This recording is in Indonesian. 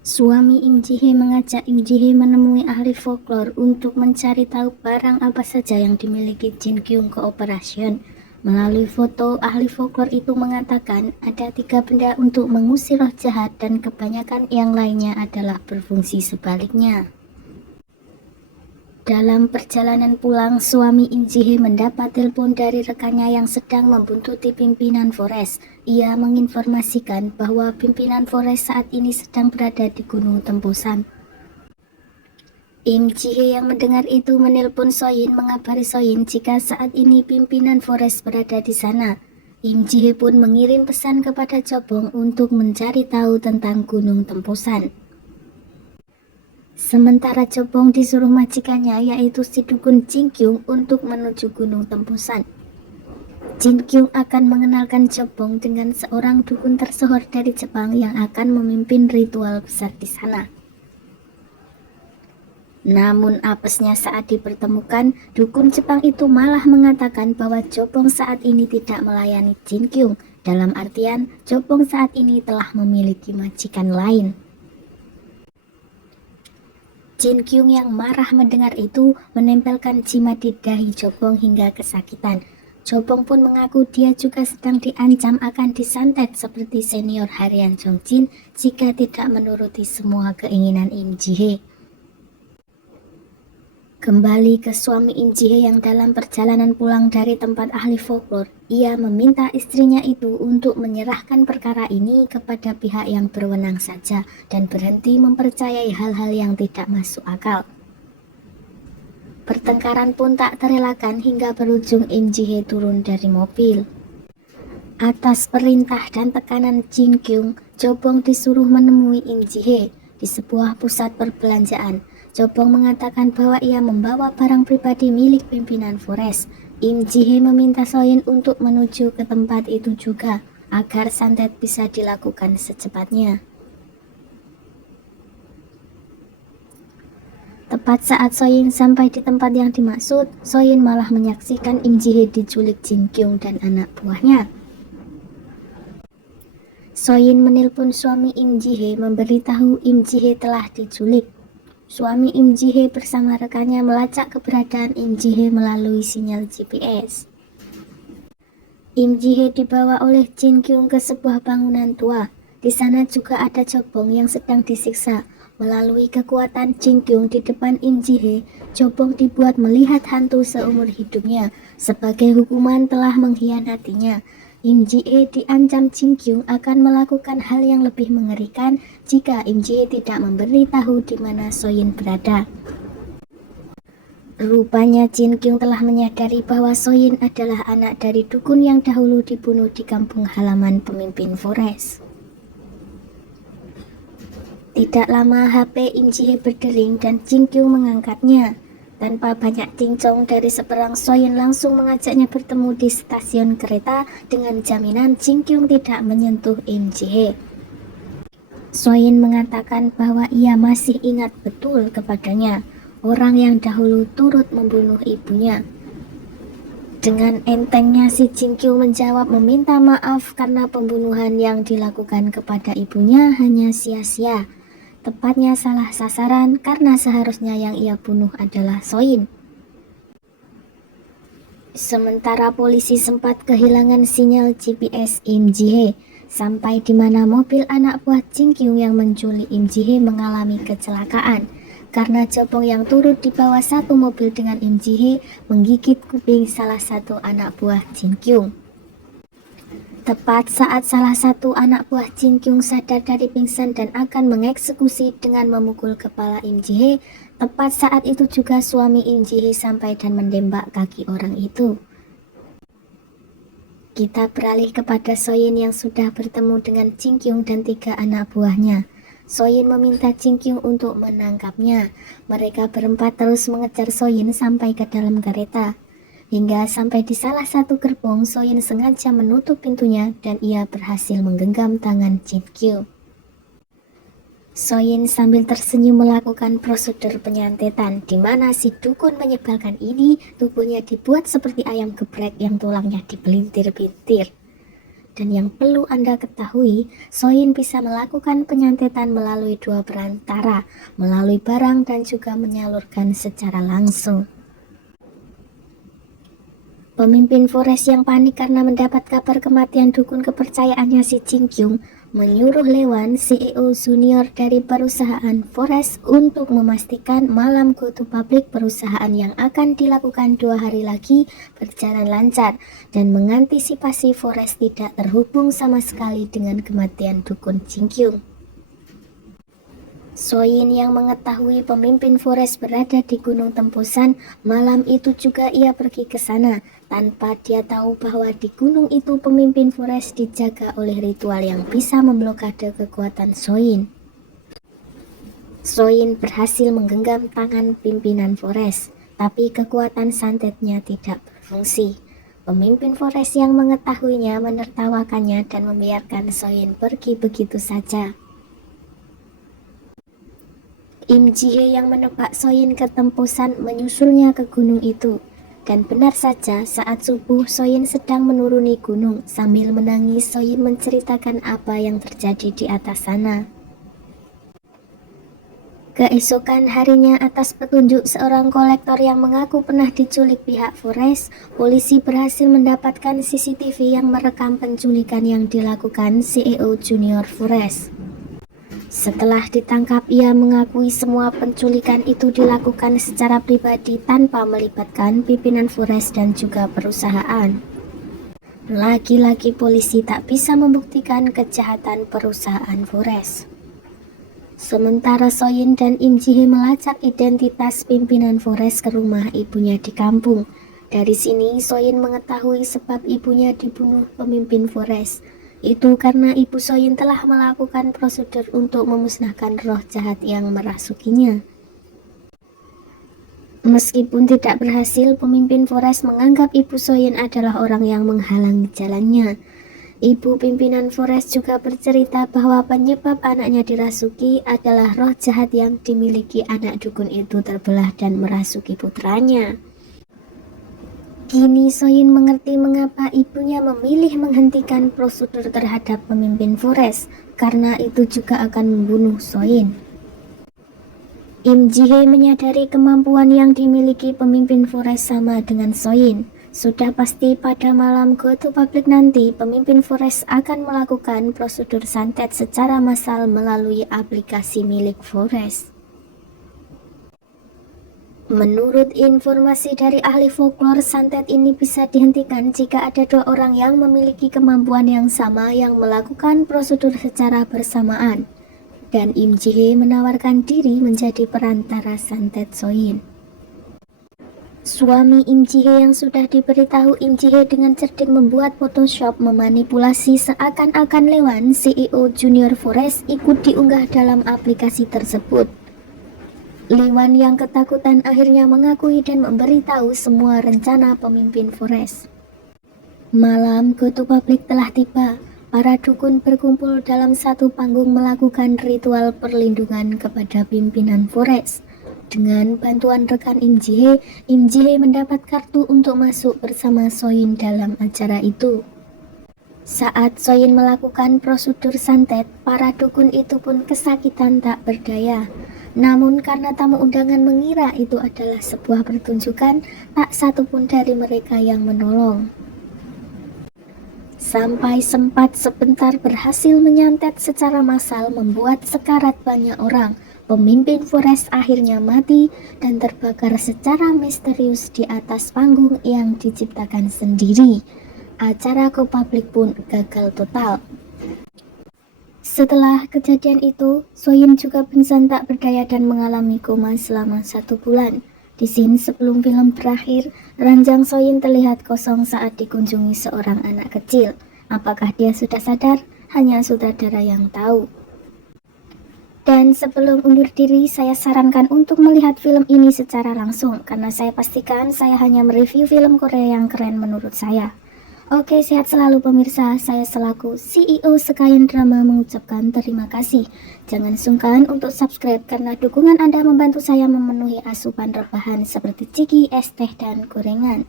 Suami Im Ji-hye mengajak Im Ji-hye menemui ahli folklor untuk mencari tahu barang apa saja yang dimiliki Jin Kyung Corporation. Melalui foto, ahli folklor itu mengatakan ada 3 benda untuk mengusir roh jahat dan kebanyakan yang lainnya adalah berfungsi sebaliknya. Dalam perjalanan pulang, suami Im Ji-hye mendapat telepon dari rekannya yang sedang membuntuti pimpinan Forest. Ia menginformasikan bahwa pimpinan Forest saat ini sedang berada di Gunung Temposan. Im Ji-hye yang mendengar itu menelpon Soyin mengabari Soyin jika saat ini pimpinan Forest berada di sana. Im Ji-hye pun mengirim pesan kepada Chobong untuk mencari tahu tentang Gunung Temposan. Sementara Chobong disuruh majikannya yaitu si dukun Jin Kyung untuk menuju Gunung Temposan. Jin Kyung akan mengenalkan Chobong dengan seorang dukun tersohor dari Jepang yang akan memimpin ritual besar di sana. Namun apesnya saat dipertemukan, dukun Jepang itu malah mengatakan bahwa Chobong saat ini tidak melayani Jin Kyung, dalam artian Chobong saat ini telah memiliki majikan lain. Jin Kyung yang marah mendengar itu menempelkan jimat di dahi Chobong hingga kesakitan. Chobong pun mengaku dia juga sedang diancam akan disantet seperti senior harian Jongjin jika tidak menuruti semua keinginan Im Ji-hye. Kembali ke suami Im Ji-hye yang dalam perjalanan pulang dari tempat ahli folklor, ia meminta istrinya itu untuk menyerahkan perkara ini kepada pihak yang berwenang saja dan berhenti mempercayai hal-hal yang tidak masuk akal. Pertengkaran pun tak terelakkan hingga berujung Im Ji-hye turun dari mobil. Atas perintah dan tekanan Jin Kyung, Chobong disuruh menemui Im Ji-hye di sebuah pusat perbelanjaan. Chobong mengatakan bahwa ia membawa barang pribadi milik pimpinan Forest. Im Ji-hye meminta Soyin untuk menuju ke tempat itu juga, agar santet bisa dilakukan secepatnya. Tepat saat Soyin sampai di tempat yang dimaksud, Soyin malah menyaksikan Im Ji-hye diculik Jin Kyung dan anak buahnya. Soyin menelpon suami Im Ji-hye memberitahu Im Ji-hye telah diculik. Suami Im Ji-hye bersama rekannya melacak keberadaan Im Ji-hye melalui sinyal GPS. Im Ji-hye dibawa oleh Jin Kyung ke sebuah bangunan tua. Di sana juga ada Chobong yang sedang disiksa. Melalui kekuatan Jin Kyung di depan Im Ji-hye, Chobong dibuat melihat hantu seumur hidupnya. Sebagai hukuman telah mengkhianatinya, Im Ji-hye diancam Jin Kyung akan melakukan hal yang lebih mengerikan jika Im Ji-hye tidak memberi tahu di mana Soyin berada. Rupanya Jin Kyung telah menyadari bahwa Soyin adalah anak dari dukun yang dahulu dibunuh di kampung halaman pemimpin Forest. Tidak lama HP Im Ji-hye berdering dan Jin Kyung mengangkatnya. Tanpa banyak cincong dari seberang, Soyin langsung mengajaknya bertemu di stasiun kereta dengan jaminan Jin Kyung tidak menyentuh Im Ji-hye. Soyin mengatakan bahwa ia masih ingat betul kepadanya, orang yang dahulu turut membunuh ibunya. Dengan entengnya si Jin Kyung menjawab meminta maaf karena pembunuhan yang dilakukan kepada ibunya hanya sia-sia. Tepatnya salah sasaran karena seharusnya yang ia bunuh adalah Soyin. Sementara polisi sempat kehilangan sinyal GPS Im Ji-hye, sampai di mana mobil anak buah Jin Kyung yang menculik Im Ji-hye mengalami kecelakaan. Karena Chobong yang turut di bawah satu mobil dengan Im Ji-hye menggigit kuping salah satu anak buah Jin Kyung. Tepat saat salah satu anak buah Jin Kyung sadar dari pingsan dan akan mengeksekusi dengan memukul kepala Im Ji-hye, tepat saat itu juga suami Im Ji-hye sampai dan menembak kaki orang itu. Kita beralih kepada Soyin yang sudah bertemu dengan Jin Kyung dan 3 anak buahnya. Soyin meminta Jin Kyung untuk menangkapnya. Mereka berempat terus mengejar Soyin sampai ke dalam kereta. Hingga sampai di salah satu gerbong, Soyin sengaja menutup pintunya dan ia berhasil menggenggam tangan Jin Kyung. Soyin sambil tersenyum melakukan prosedur penyantetan, di mana si dukun menyebalkan ini tubuhnya dibuat seperti ayam geprek yang tulangnya dibelintir-bintir. Dan yang perlu Anda ketahui, Soin bisa melakukan penyantetan melalui dua perantara, melalui barang dan juga menyalurkan secara langsung. Pemimpin Forest yang panik karena mendapat kabar kematian dukun kepercayaannya si Jin Kyung menyuruh Lewan, CEO junior dari perusahaan Forest, untuk memastikan malam go to public perusahaan yang akan dilakukan 2 hari lagi berjalan lancar dan mengantisipasi Forest tidak terhubung sama sekali dengan kematian dukun Jin Kyung. Soin yang mengetahui pemimpin Forest berada di Gunung Temposan, malam itu juga ia pergi ke sana, tanpa dia tahu bahwa di gunung itu pemimpin Forest dijaga oleh ritual yang bisa memblokade kekuatan Soin. Soin berhasil menggenggam tangan pimpinan Forest, tapi kekuatan santetnya tidak berfungsi. Pemimpin Forest yang mengetahuinya menertawakannya dan membiarkan Soin pergi begitu saja. Im Ji-hye yang menebak Soin ke Temposan menyusulnya ke gunung itu. Dan benar saja, saat subuh Soin sedang menuruni gunung. Sambil menangis, Soin menceritakan apa yang terjadi di atas sana. Keesokan harinya, atas petunjuk seorang kolektor yang mengaku pernah diculik pihak Forest, polisi berhasil mendapatkan CCTV yang merekam penculikan yang dilakukan CEO Junior Forest. Setelah ditangkap, ia mengakui semua penculikan itu dilakukan secara pribadi tanpa melibatkan pimpinan Forest dan juga perusahaan. Lagi-lagi polisi tak bisa membuktikan kejahatan perusahaan Forest. Sementara Soin dan Im Ji-hye melacak identitas pimpinan Forest ke rumah ibunya di kampung. Dari sini Soin mengetahui sebab ibunya dibunuh pemimpin Forest. Itu karena ibu Soin telah melakukan prosedur untuk memusnahkan roh jahat yang merasukinya. Meskipun tidak berhasil, pemimpin Forest menganggap ibu Soin adalah orang yang menghalangi jalannya. Ibu pimpinan Forest juga bercerita bahwa penyebab anaknya dirasuki adalah roh jahat yang dimiliki anak dukun itu terbelah dan merasuki putranya. Kini Soin mengerti mengapa ibunya memilih menghentikan prosedur terhadap pemimpin Forest, karena itu juga akan membunuh Soin. Im Ji-hye menyadari kemampuan yang dimiliki pemimpin Forest sama dengan Soin. Sudah pasti pada malam go to public nanti, pemimpin Forest akan melakukan prosedur santet secara massal melalui aplikasi milik Forest. Menurut informasi dari ahli folklore, santet ini bisa dihentikan jika ada 2 orang yang memiliki kemampuan yang sama yang melakukan prosedur secara bersamaan. Dan Im Ji-hye menawarkan diri menjadi perantara santet Soin. Suami Im Ji-hye yang sudah diberitahu Im Ji-hye dengan cerdik membuat Photoshop memanipulasi seakan-akan Lewan, CEO Junior Forest, ikut diunggah dalam aplikasi tersebut. Lewan yang ketakutan akhirnya mengakui dan memberitahu semua rencana pemimpin Forest. Malam go to public telah tiba. Para dukun berkumpul dalam satu panggung melakukan ritual perlindungan kepada pimpinan Forest. Dengan bantuan rekan Im Ji-hye mendapat kartu untuk masuk bersama Soin dalam acara itu. Saat Soin melakukan prosedur santet, para dukun itu pun kesakitan tak berdaya. Namun karena tamu undangan mengira itu adalah sebuah pertunjukan, tak satu pun dari mereka yang menolong. Sampai sempat sebentar berhasil menyantet secara massal membuat sekarat banyak orang. Pemimpin Forest akhirnya mati dan terbakar secara misterius di atas panggung yang diciptakan sendiri. Acara go public pun gagal total. Setelah kejadian itu, Soin juga pingsan tak berdaya dan mengalami koma selama 1 bulan. Di scene sebelum film berakhir, ranjang Soin terlihat kosong saat dikunjungi seorang anak kecil. Apakah dia sudah sadar? Hanya sutradara yang tahu. Dan sebelum undur diri, saya sarankan untuk melihat film ini secara langsung, karena saya pastikan saya hanya mereview film Korea yang keren menurut saya. Oke, sehat selalu pemirsa. Saya selaku CEO Sekayan Drama mengucapkan terima kasih. Jangan sungkan untuk subscribe karena dukungan Anda membantu saya memenuhi asupan rebahan seperti ciki, es teh, dan gorengan.